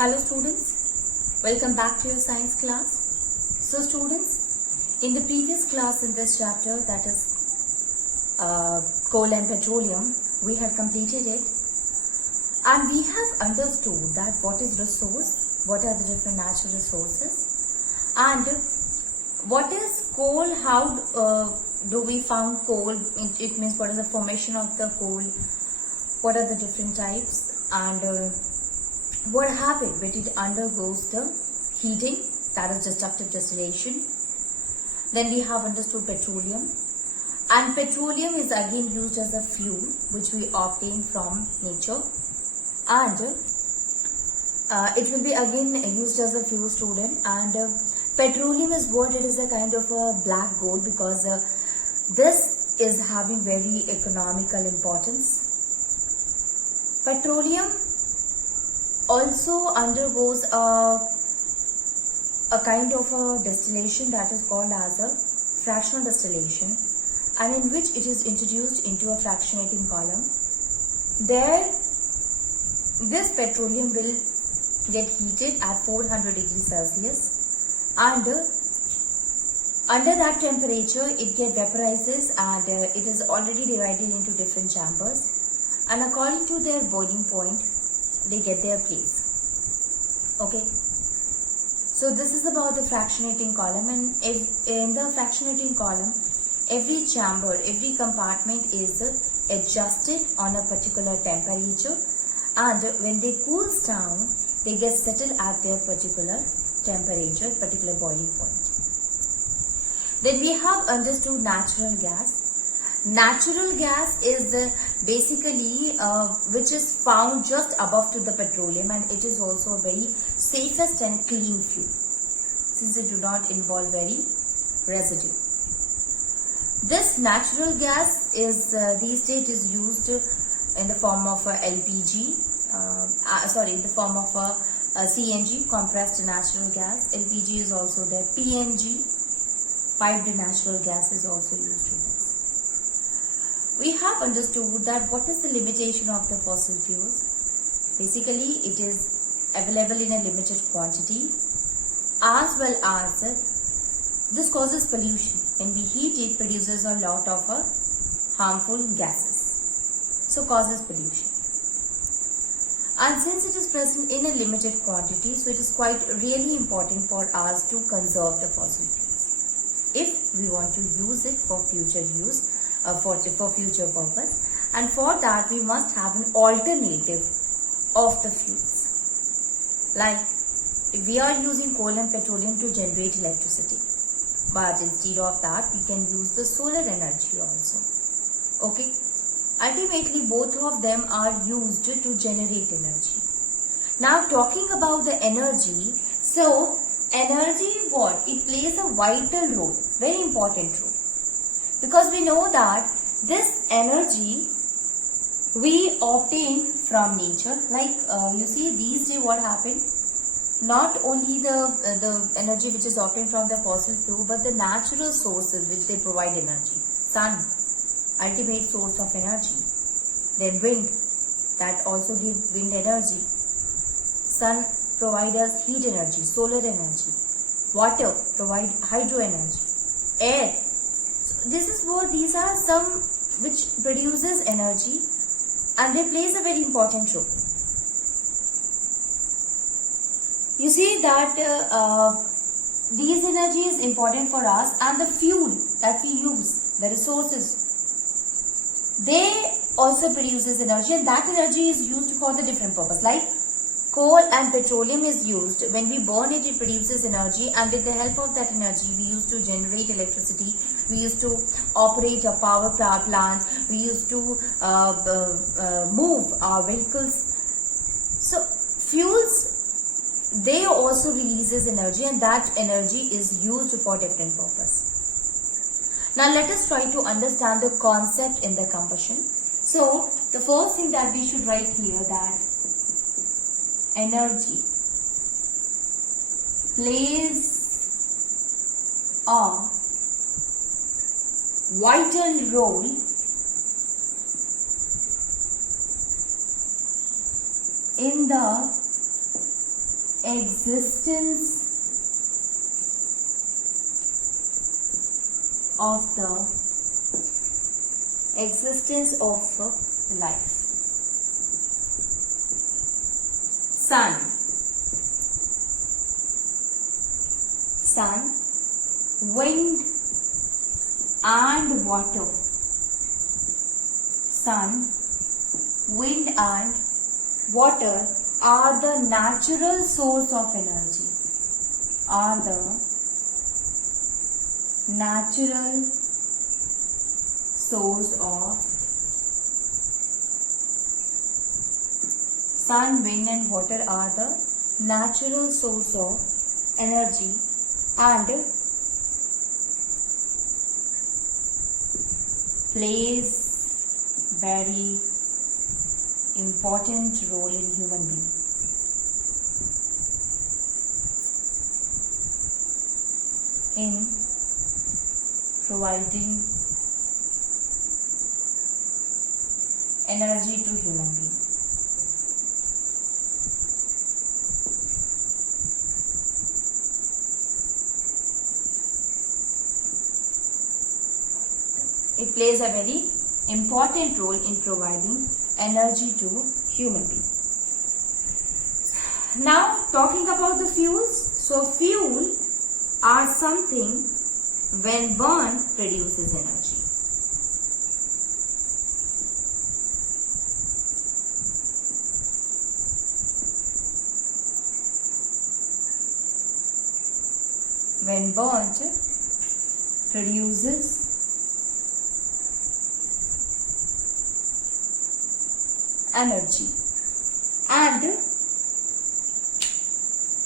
Hello students, welcome back to your science class. So students, in the previous class in this chapter, that is coal and petroleum, we have completed it and we have understood that what is resource, what are the different natural resources, and what is coal, how do we found coal, it means what is the formation of the coal, what are the different types, and what happens when it undergoes the heating, that is destructive distillation. Then we have understood petroleum, and petroleum is again used as a fuel which we obtain from nature, and it will be again used as a fuel, student. And petroleum is what, it is a kind of a black gold, because this is having very economical importance. Petroleum also undergoes a kind of a distillation that is called as a fractional distillation, and in which it is introduced into a fractionating column. There, this petroleum will get heated at 400 degrees Celsius, and under that temperature it gets vaporizes, and it is already divided into different chambers, and according to their boiling point they get their place. Okay, so this is about the fractionating column, and if in the fractionating column every chamber, every compartment is adjusted on a particular temperature, and when they cools down they get settled at their particular temperature, particular boiling point. Then we have understood natural gas. Natural gas is basically which is found just above to the petroleum, and it is also a very safest and clean fuel since it do not involve very residue. This natural gas is these days is used in the form of LPG, in the form of CNG, compressed natural gas. LPG is also there. PNG, piped natural gas, is also used in this. We have understood that what is the limitation of the fossil fuels. Basically, it is available in a limited quantity, as well as this causes pollution. When we heat it, produces a lot of harmful gases, so causes pollution. And since it is present in a limited quantity, so it is quite really important for us to conserve the fossil fuels if we want to use it for future use, for future purpose. And for that we must have an alternative of the fuels. Like if we are using coal and petroleum to generate electricity, but instead of that we can use the solar energy also. Okay, ultimately both of them are used to generate energy. Now talking about the energy, so energy, what it plays a vital role, very important role, because we know that this energy we obtain from nature. Like you see these days what happened, not only the energy which is obtained from the fossil fuel, but the natural sources which they provide energy. Sun, ultimate source of energy. Then wind, that also give wind energy. Sun provide us heat energy, solar energy. Water provide hydro energy. Air, this is what, these are some which produces energy, and they plays a very important role. You see that these energy is important for us, and the fuel that we use, the resources, they also produces energy, and that energy is used for the different purpose. Like coal and petroleum is used, when we burn it, it produces energy, and with the help of that energy we used to generate electricity, we used to operate a power plant, we used to move our vehicles. So fuels, they also releases energy, and that energy is used for different purpose. Now let us try to understand the concept in the combustion. So the first thing that we should write here, that energy plays a vital role in the existence of life. Sun, wind and water. Sun, wind and water are the natural source of energy. Sun, wind and water are the natural source of energy and plays very important role in human being. In providing energy to human being. It plays a very important role in providing energy to human being. Now talking about the fuels. So fuel are something when burned produces energy. When burnt produces energy, and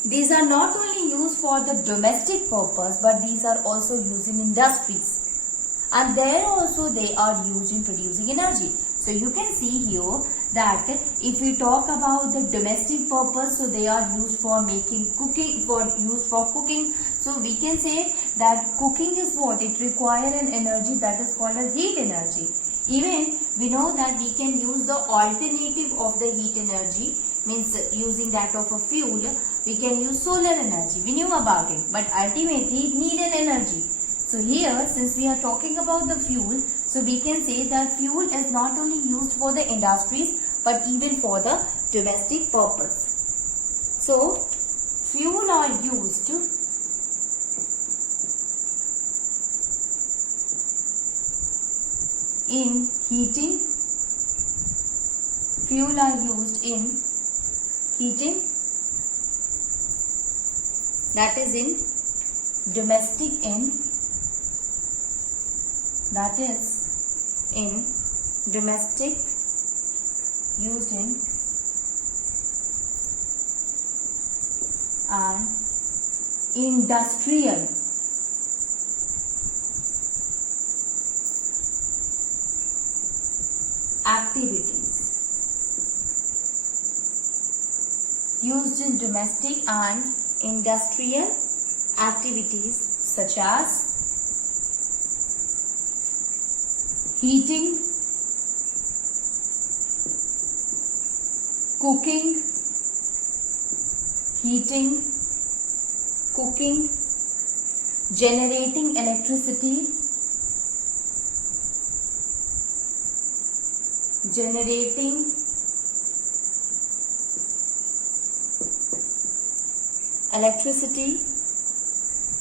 these are not only used for the domestic purpose, but these are also used in industries, and there also they are used in producing energy. So you can see here that if we talk about the domestic purpose, so they are used for making cooking, cooking. So we can say that cooking is what? It requires an energy that is called as heat energy. Even we know that we can use the alternative of the heat energy, means using that of a fuel, we can use solar energy. We knew about it, but ultimately it needs an energy. So here, since we are talking about the fuel, so we can say that fuel is not only used for the industries, but even for the domestic purpose. So fuel are used in heating. Fuel are used in heating, that is in domestic used in and industrial activities. Used in domestic and industrial activities such as heating, cooking, generating electricity,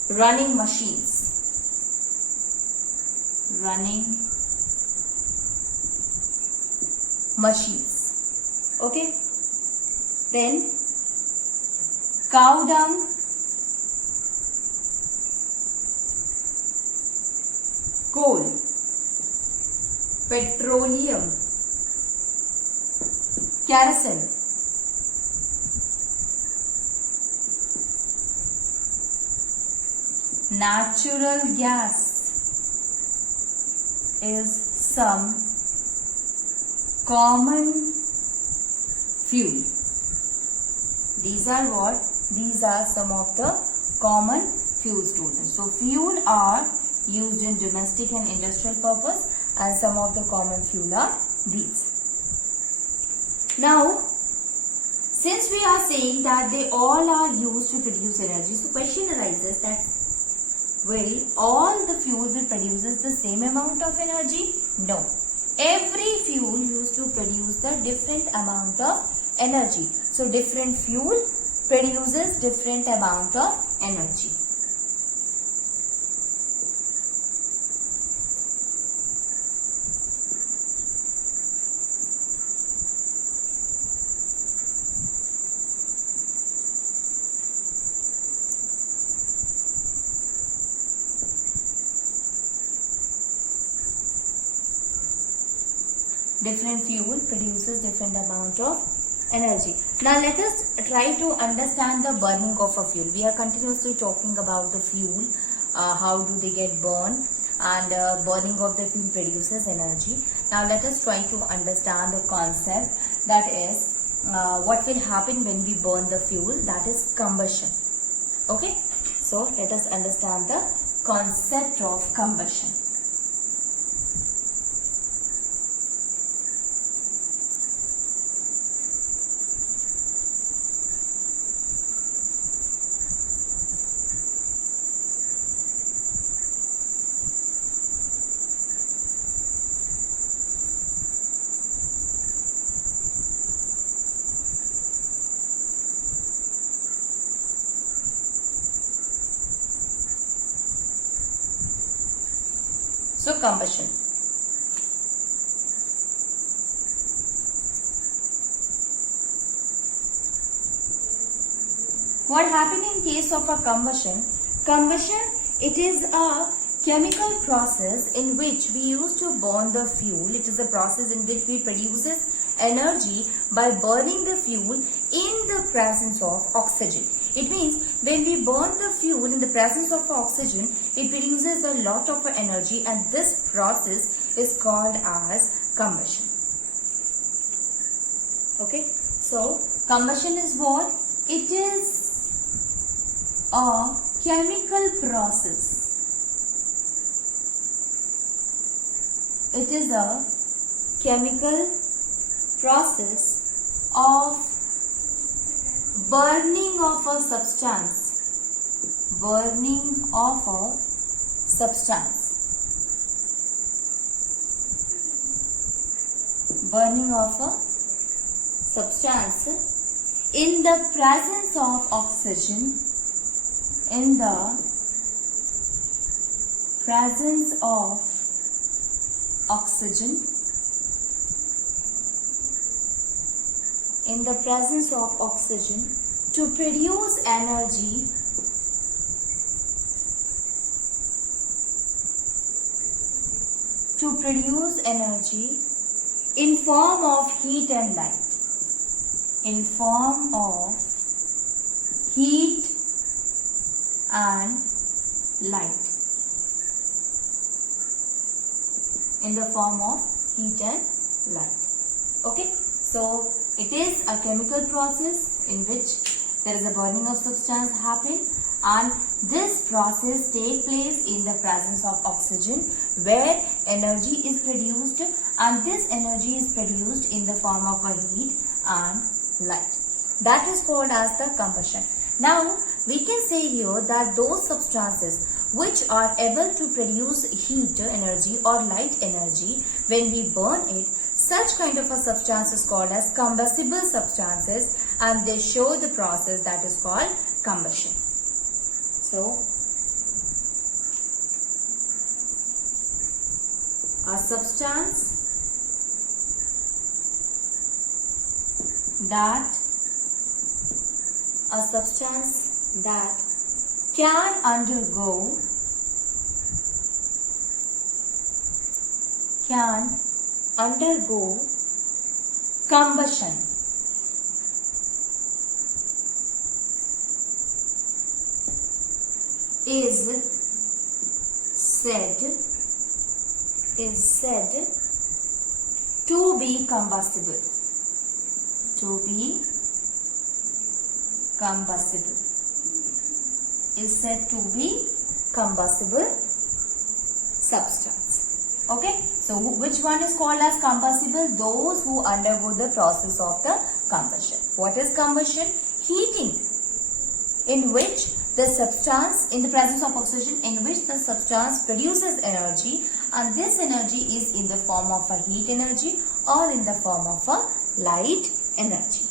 running machines, okay. Then cow dung, coal, petroleum, kerosene, natural gas is some common fuel. These are what? These are some of the common fuel students. So fuel are used in domestic and industrial purpose, and some of the common fuel are these. Now since we are saying that they all are used to produce energy, so question arises that will all the fuel will produces the same amount of energy? No. Every fuel used to produce the different amount of energy. So different fuel produces different amount of energy. Different fuel produces different amount of energy. Now let us try to understand the burning of a fuel. We are continuously talking about the fuel, how do they get burned, and burning of the fuel produces energy. Now let us try to understand the concept, that is what will happen when we burn the fuel, that is combustion. Okay, so let us understand the concept of combustion. So combustion. What happens in case of a combustion? Combustion, it is a chemical process in which we used to burn the fuel. It is a process in which we produces energy by burning the fuel in the presence of oxygen. It means when we burn the fuel in the presence of oxygen, it produces a lot of energy, and this process is called as combustion. Okay, so combustion is what? It is a chemical process. It is a chemical process of burning of a substance. Burning of a substance. Burning of a substance in the presence of oxygen. In the presence of oxygen. In the presence of oxygen to produce energy. To produce energy in form of heat and light. In form of heat and light. In the form of heat and light. Okay, so it is a chemical process in which there is a burning of substance happening, and this process takes place in the presence of oxygen, where energy is produced, and this energy is produced in the form of a heat and light. That is called as the combustion. Now we can say here that those substances which are able to produce heat energy or light energy, when we burn it, such kind of a substance is called as combustible substances, and they show the process that is called combustion. So a substance that can undergo combustion is said to be combustible. Is said to be combustible substance. Okay, so which one is called as combustible? Those who undergo the process of the combustion. What is combustion? Heating, in which the substance, in the presence of oxygen, in which the substance produces energy, and this energy is in the form of a heat energy or in the form of a light energy.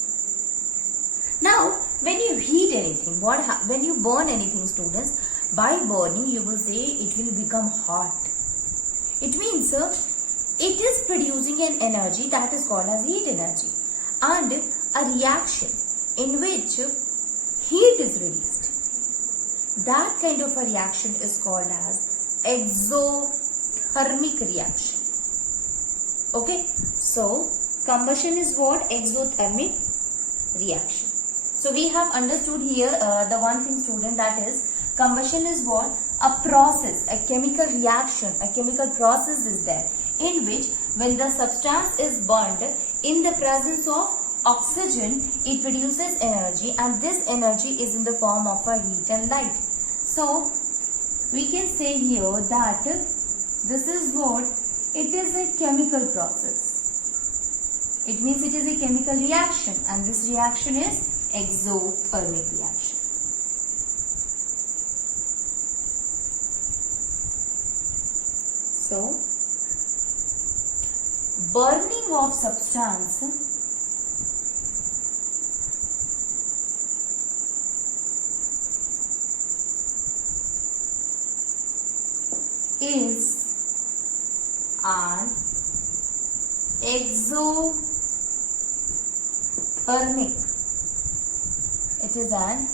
Now, when you heat anything, when you burn anything, students, by burning you will say it will become hot. It means it is producing an energy that is called as heat energy, and a reaction in which heat is released. That kind of a reaction is called as exothermic reaction. Okay, so combustion is what? Exothermic reaction. So we have understood here the one thing, student, that is combustion is what? A process, a chemical reaction, a chemical process is there in which when the substance is burnt in the presence of oxygen, it produces energy, and this energy is in the form of a heat and light. So we can say here that this is what? It is a chemical process. It means it is a chemical reaction, and this reaction is exothermic reaction. So, burning of substance is an exothermic. It is an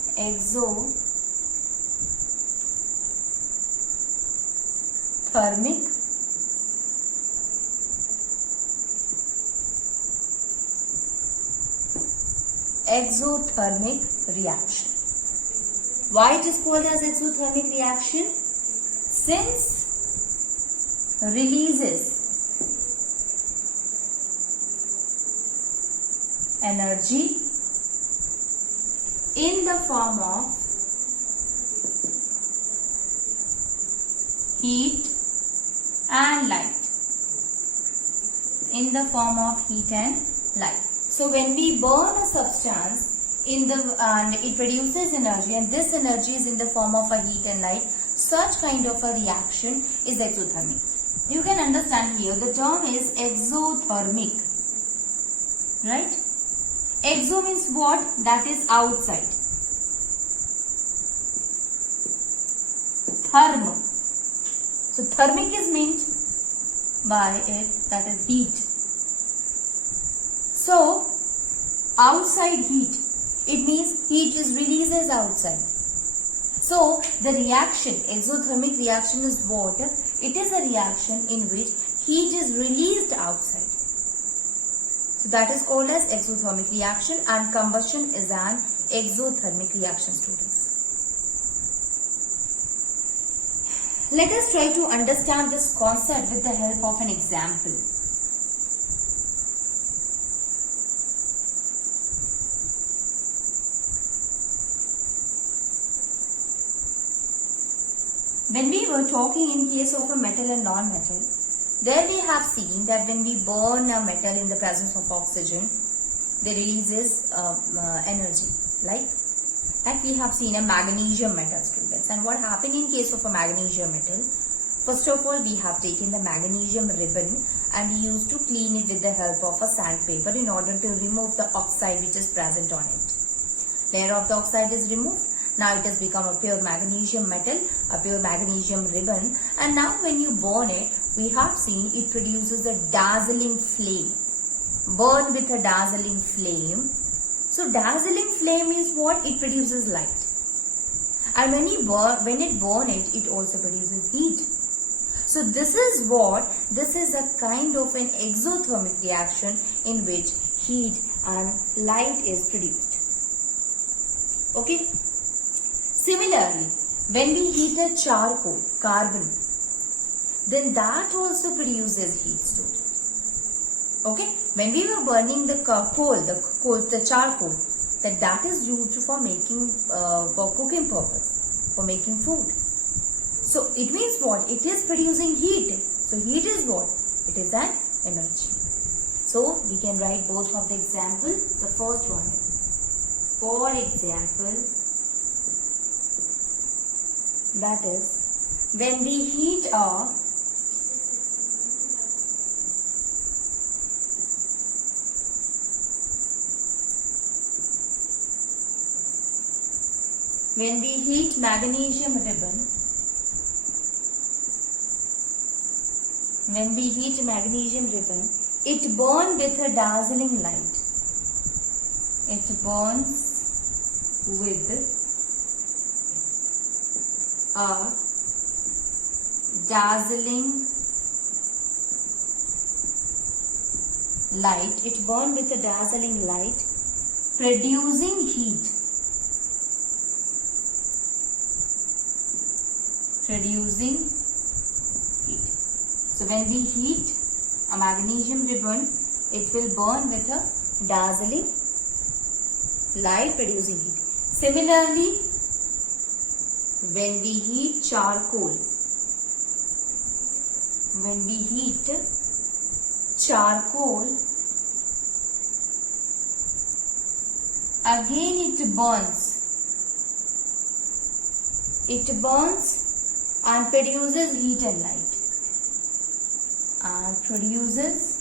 exothermic reaction. Why it is called as exothermic reaction? Since releases energy in the form of heat and light. In the form of heat and light. So when we burn a substance and it produces energy, and this energy is in the form of a heat and light, such kind of a reaction is exothermic. You can understand here the term is exothermic, right? Exo means what? That is outside. Thermo. So thermic is meant by it, that is heat. So outside heat, it means heat is releases outside. So the reaction, exothermic reaction is what? It is a reaction in which heat is released outside. So that is called as exothermic reaction, and combustion is an exothermic reaction, students. Let us try to understand this concept with the help of an example. When we were talking in case of a metal and non-metal, there we have seen that when we burn a metal in the presence of oxygen, they releases energy, like we have seen a magnesium metal, students. And what happened in case of a magnesium metal? First of all, we have taken the magnesium ribbon and we used to clean it with the help of a sandpaper in order to remove the oxide which is present on it. Layer of the oxide is removed. Now it has become a pure magnesium metal, a pure magnesium ribbon, and now when you burn it, we have seen it produces a dazzling flame. Burn with a dazzling flame. So dazzling flame is what? It produces light. And when it burn it also produces heat. So this is what? This is a kind of an exothermic reaction in which heat and light is produced. Okay? Similarly, when we heat the charcoal, carbon, then that also produces heat, student. Okay? When we were burning the the charcoal, that is used for making, for cooking purpose, for making food. So it means what? It is producing heat. So heat is what? It is an energy. So So we can write both of the example. The first one, for example, that is when we heat a magnesium ribbon, it burns with a dazzling light. It burns with a dazzling light. It burns with a dazzling light, producing heat. So when we heat a magnesium ribbon, it will burn with a dazzling light, producing heat. Similarly, when we heat charcoal, again it burns and produces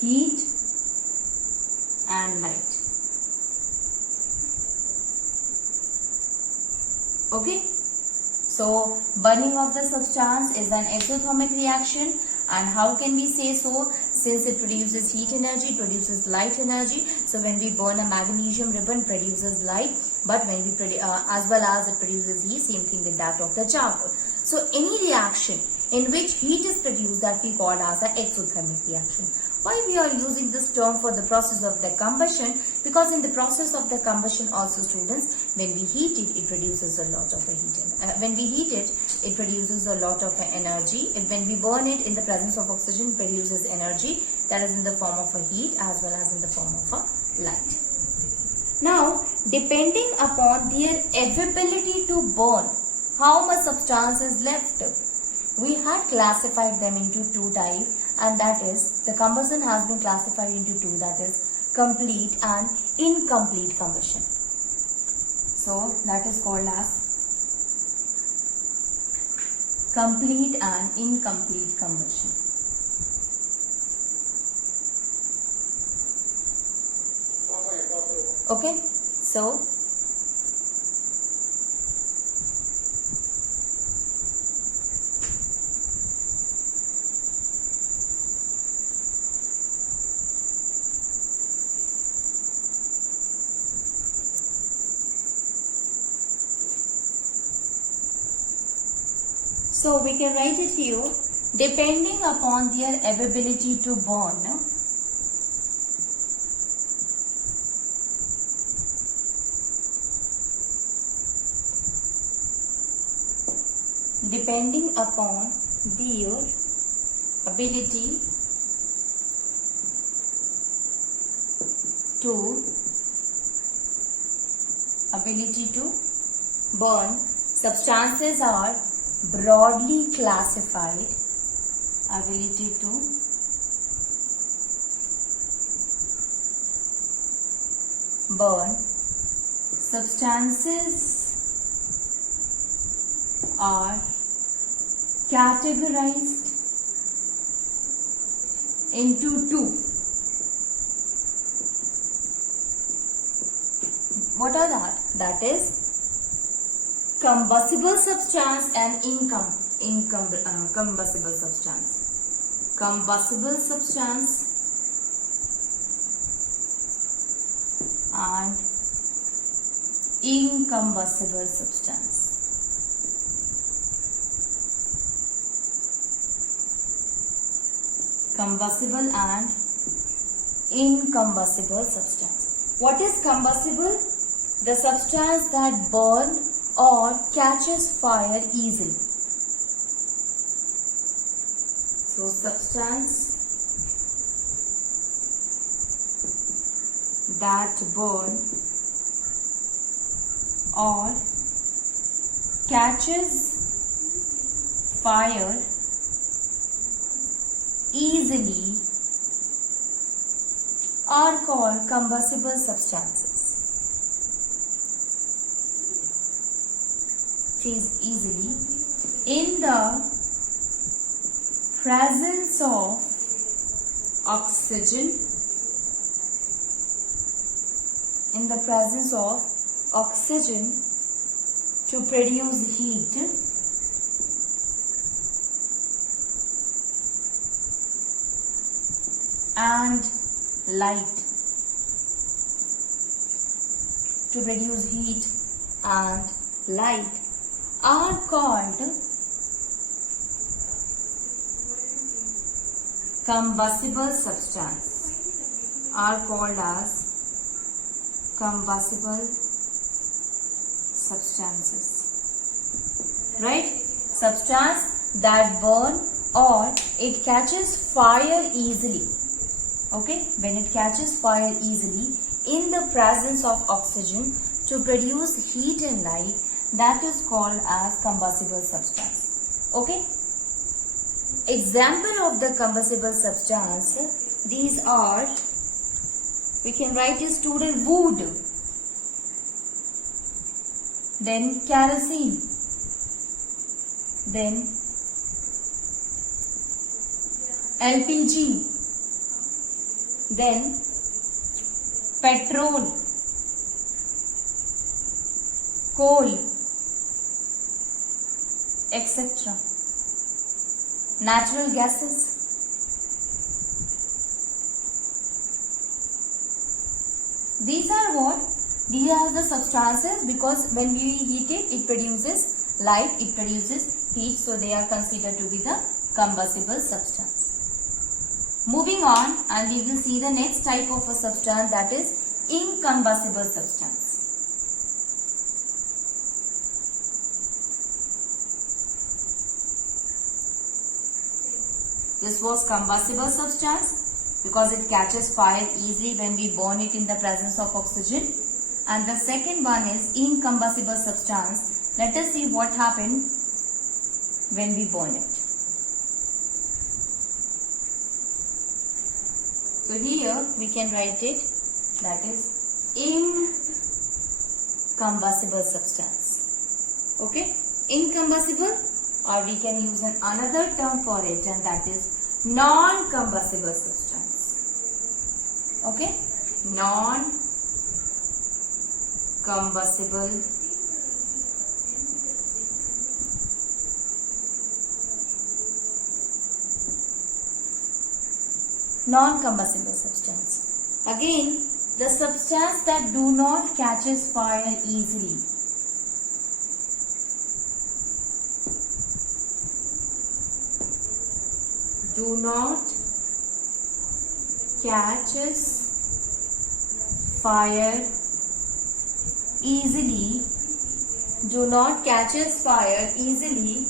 heat and light. Okay. So burning of the substance is an exothermic reaction. And how can we say so? Since it produces heat energy, it produces light energy. So when we burn a magnesium ribbon, produces light, but when we as well as it produces heat, same thing with that of the charcoal. So any reaction in which heat is produced, that we call as an exothermic reaction. Why we are using this term for the process of the combustion? Because in the process of the combustion also, students, when we heat it, it produces a lot of heat. When we heat it, it produces a lot of energy. When we burn it in the presence of oxygen, it produces energy, that is in the form of a heat as well as in the form of a light. Now, depending upon their availability to burn, how much substance is left? We had classified them into two types, and that is, the combustion has been classified into two, that is complete and incomplete combustion. So that is called as complete and incomplete combustion. Okay, so we can write it here, depending upon their availability to burn, depending upon their ability to burn, substances are broadly classified. Ability to burn, substances are categorized into two. What are that? That is combustible substance and combustible substance. Combustible substance and incombustible substance. Combustible and incombustible substance. What is combustible? The substance that burn or catches fire easily. So substance that burn or catches fire easily are called combustible substances. Freeze easily in the presence of oxygen. In the presence of oxygen to produce heat and light. To produce heat and light are called combustible substance. Are called as combustible substances. Right? Substance that burn or it catches fire easily. Okay? When it catches fire easily in the presence of oxygen to produce heat and light, that is called as combustible substance. Okay? Example of the combustible substance, these are, we can write a student, wood, then kerosene, then LPG, then petrol, coal, etc. Natural gases. These are what? These are the substances, because when we heat it, it produces light, it produces heat, so they are considered to be the combustible substance. Moving on, and we will see the next type of a substance, that is incombustible substance. This was combustible substance because it catches fire easily when we burn it in the presence of oxygen. And the second one is incombustible substance. Let us see what happened when we burn it. So here we can write it, that is incombustible substance. Okay? Incombustible, or we can use another term for it, and that is non-combustible substance. Okay? Non-combustible substance. Again, the substance that do not catches fire easily. Do not catches fire easily. Do not catches fire easily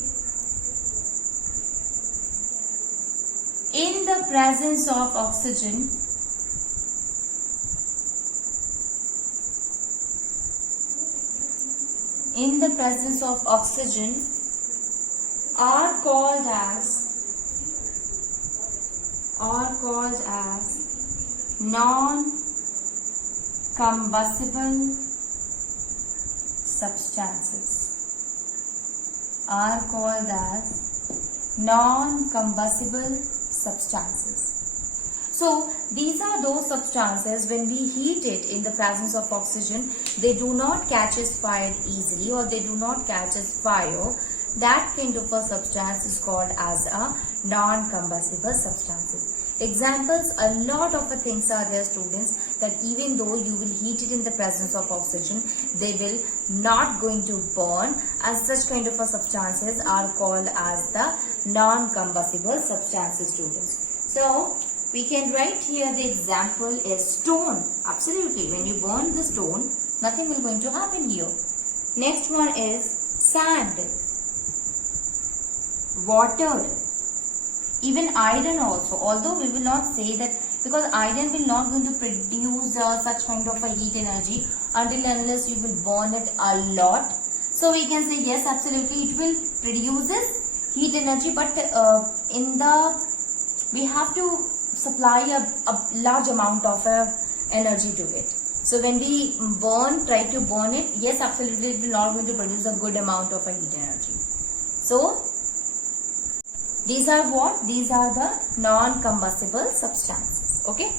in the presence of oxygen. In the presence of oxygen are called as non-combustible substances. Are called as non-combustible substances. So these are those substances, when we heat it in the presence of oxygen, they do not catches fire easily, or they do not catches fire. That kind of a substance is called as a non-combustible substances. Examples, a lot of things are there, students, that even though you will heat it in the presence of oxygen, they will not going to burn, as such kind of a substances are called as the non-combustible substances, students. So we can write here the example is stone. Absolutely, when you burn the stone, nothing will going to happen here. Next one is sand, water, even iron also. Although we will not say that, because iron will not going to produce such kind of a heat energy until unless you will burn it a lot. So we can say yes, absolutely, it will produces heat energy, but in the we have to supply a large amount of energy to it. So when we try to burn it, yes, absolutely, it will not going to produce a good amount of a heat energy. So these are what? These are the non-combustible substances. Okay.